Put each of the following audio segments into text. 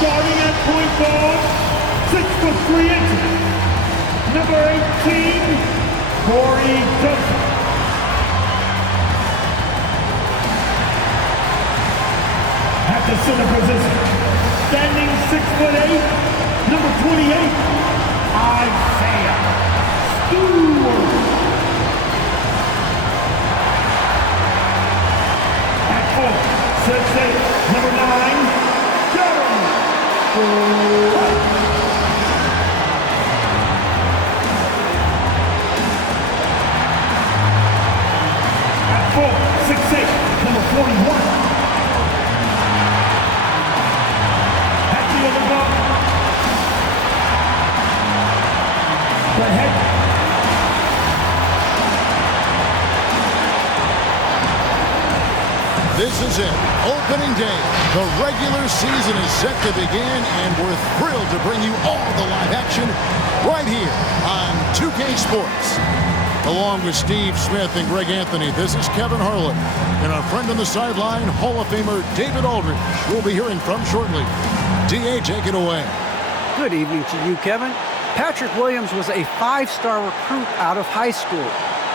Starting at point guard, 6'3", number 18, Corey Joseph. At the center position, standing 6'8", number 28, Isaiah Stewart. At 6'8", number 9, Jeremy Grant. At 6'8", number 41. This is it, opening day. The regular season is set to begin, and we're thrilled to bring you all the live action right here on 2K Sports. Along with Steve Smith and Greg Anthony, this is Kevin Harlan. And our friend on the sideline, Hall of Famer David Aldridge, we'll be hearing from shortly. D.A., take it away. Good evening to you, Kevin. Patrick Williams was a five-star recruit out of high school.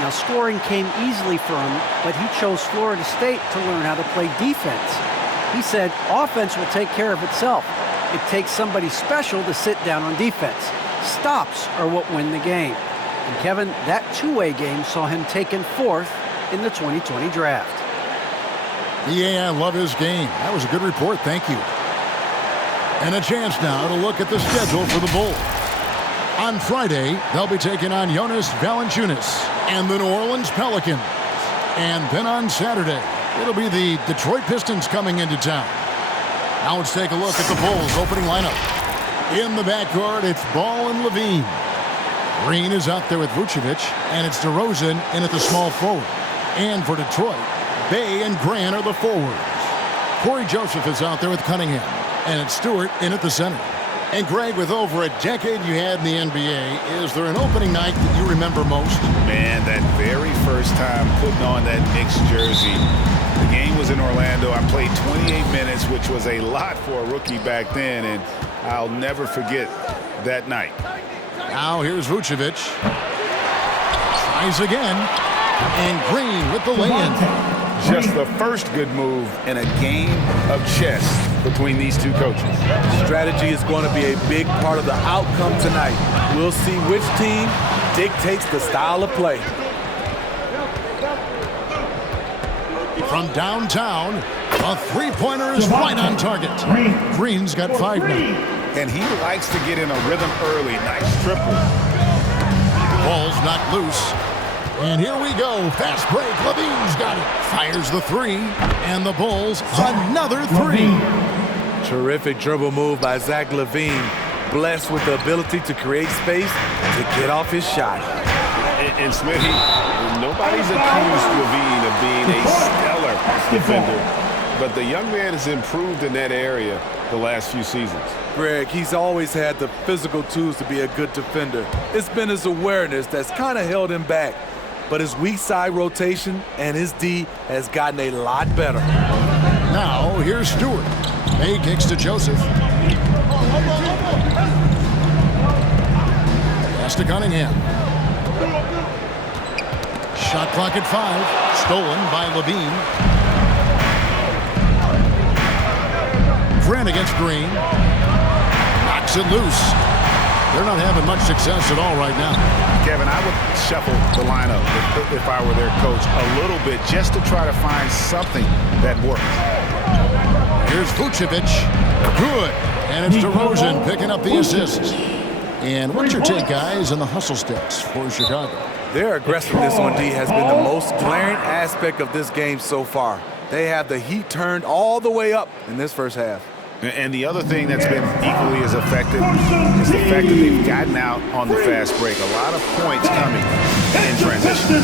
Now, scoring came easily for him, but he chose Florida State to learn how to play defense. He said offense will take care of itself. It takes somebody special to sit down on defense. Stops are what win the game. And Kevin, that two-way game saw him taken 4th in the 2020 draft. Yeah, I love his game. That was a good report. Thank you. And a chance now to look at the schedule for the Bulls. On Friday, they'll be taking on Jonas Valanciunas and the New Orleans Pelicans. And then on Saturday, it'll be the Detroit Pistons coming into town. Now let's take a look at the Bulls' opening lineup. In the backcourt, it's Ball and Levine. Green is out there with Vucevic, and it's DeRozan in at the small forward. And for Detroit, Bey and Grant are the forwards. Corey Joseph is out there with Cunningham, and it's Stewart in at the center. And Greg, with over a decade you had in the NBA, is there an opening night that you remember most? Man, that very first time putting on that Knicks jersey. The game was in Orlando. I played 28 minutes, which was a lot for a rookie back then, and I'll never forget that night. Now here's Vucevic. Tries again. And Green with the lay-in. Just the first good move in a game of chess between these two coaches. Strategy is going to be a big part of the outcome tonight. We'll see which team dictates the style of play. From downtown, a three-pointer is right on target. Green's got 5 now. And he likes to get in a rhythm early. Nice triple. Ball's knocked loose. And here we go. Fast break. Levine's got it. Fires the 3. And the Bulls, another 3. Terrific dribble move by Zach LaVine. Blessed with the ability to create space to get off his shot. And Smithy, nobody's accused LaVine of being a stellar defender. But the young man has improved in that area the last few seasons. Greg, he's always had the physical tools to be a good defender. It's been his awareness that's kind of held him back. But his weak side rotation and his D has gotten a lot better. Now, here's Stewart. Bey kicks to Joseph. Pass to Cunningham. Shot clock at 5. Stolen by Levine. Grant against Green. Knocks it loose. They're not having much success at all right now. Kevin, I would shuffle the lineup if I were their coach a little bit just to try to find something that works. Here's Vucevic. Good. And it's DeRozan picking up the assist. And what's your take, guys, on the hustle steps for Chicago? Their aggressiveness on D has been the most glaring aspect of this game so far. They have the heat turned all the way up in this first half. And the other thing that's been equally as effective is the fact that they've gotten out on the fast break. A lot of points coming in transition.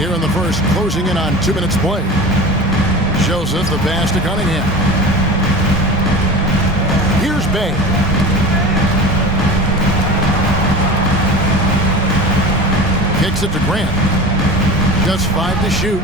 here in the first, closing in on 2 minutes play. Joseph, the pass to Cunningham. Here's Bay. Kicks it to Grant. Just 5 to shoot.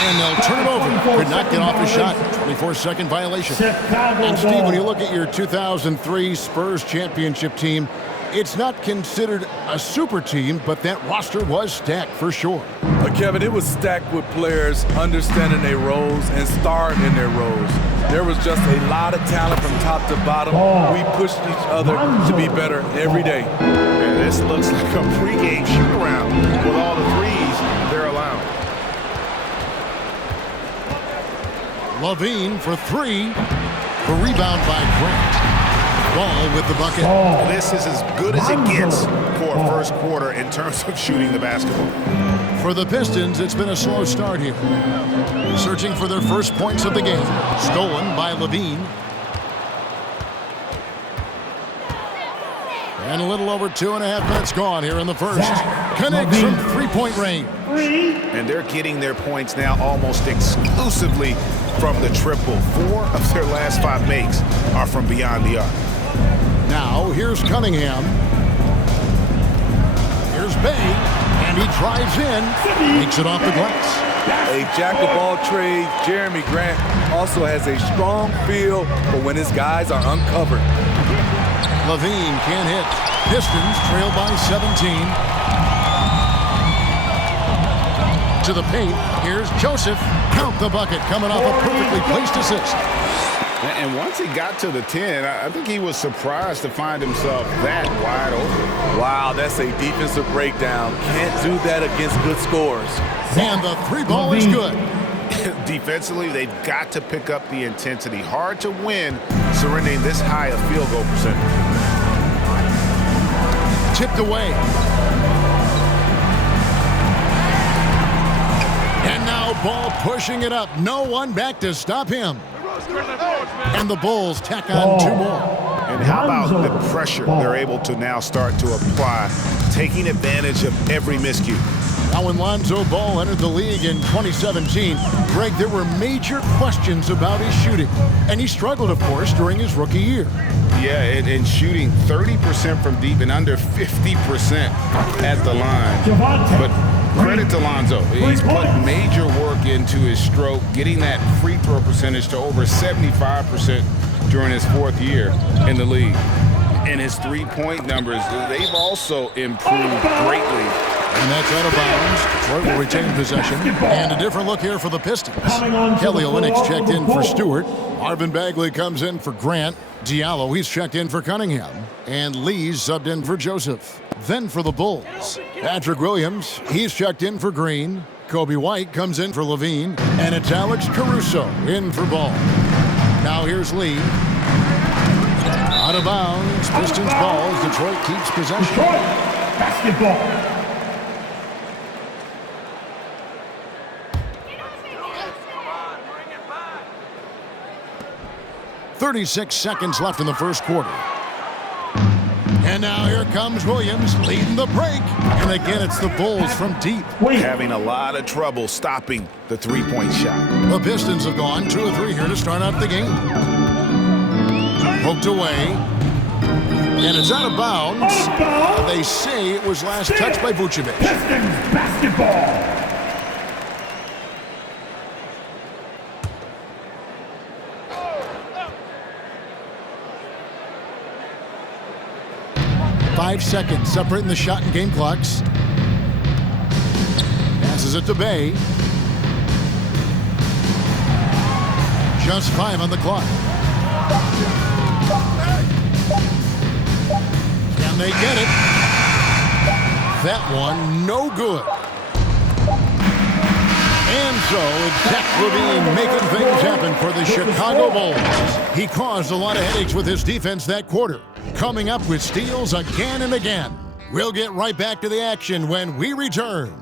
And they'll turn it over. Could not get off the shot. 24-second violation. And Steve, when you look at your 2003 Spurs championship team, it's not considered a super team, but that roster was stacked for sure. Kevin, it was stacked with players understanding their roles and starting in their roles. There was just a lot of talent from top to bottom. We pushed each other to be better every day. Yeah, this looks like a pregame shoot-around with all the threes they're allowing. Levine for 3. The rebound by Grant. Ball with the bucket. This is as good as it gets for a first quarter in terms of shooting the basketball. For the Pistons, it's been a slow start here. Searching for their first points of the game. Stolen by Levine. And a little over 2.5 minutes gone here in the first. Connects from three-point range. And they're getting their points now almost exclusively from the triple. 4 of their last 5 makes are from beyond the arc. Now, here's Cunningham. Here's Bay. And he drives in. Makes it off the glass. A jack-of-all-trades, Jeremy Grant also has a strong feel for when his guys are uncovered. Levine can't hit. Pistons trail by 17. To the paint. Here's Joseph. Count the bucket, coming off a perfectly placed assist. And once he got to the 10, I think he was surprised to find himself that wide open. Wow, that's a defensive breakdown. Can't do that against good scores. And the 3 ball is good. Defensively, they've got to pick up the intensity. Hard to win surrendering this high a field goal percentage. Tipped away. And now Ball pushing it up. No one back to stop him. And the Bulls tack on 2 more. And how about the pressure they're able to now start to apply, taking advantage of every miscue. Now, when Lonzo Ball entered the league in 2017, Greg, there were major questions about his shooting. And he struggled, of course, during his rookie year. Yeah, and shooting 30% from deep and under 50% at the line. But credit to Lonzo. He's put major work into his stroke, getting that free throw percentage to over 75% during his 4th year in the league. And his three-point numbers, they've also improved greatly. And that's out of bounds. Detroit will retain possession. And a different look here for the Pistons. Kelly Olynyk checked in for Stewart. Marvin Bagley comes in for Grant. Diallo, he's checked in for Cunningham. And Lee's subbed in for Joseph. Then for the Bulls, Patrick Williams, he's checked in for Green. Kobe White comes in for Levine. And it's Alex Caruso in for Ball. Now here's Lee. Out of bounds. Pistons ball as Detroit keeps possession. Detroit basketball. 36 seconds left in the first quarter. And now here comes Williams leading the break. And again, it's the Bulls from deep. Having a lot of trouble stopping the three-point shot. The Pistons have gone 2 of 3 here to start out the game. Poked away. And it's out of bounds. They say it was last touched by Vucevic. Pistons basketball. Five seconds separating the shot and game clocks. Passes it to Bay. Just 5 on the clock. Can they get it? That one, no good. And so it's Zach LaVine making things happen for the Chicago Bulls. He caused a lot of headaches with his defense that quarter, coming up with steals again and again. We'll get right back to the action when we return.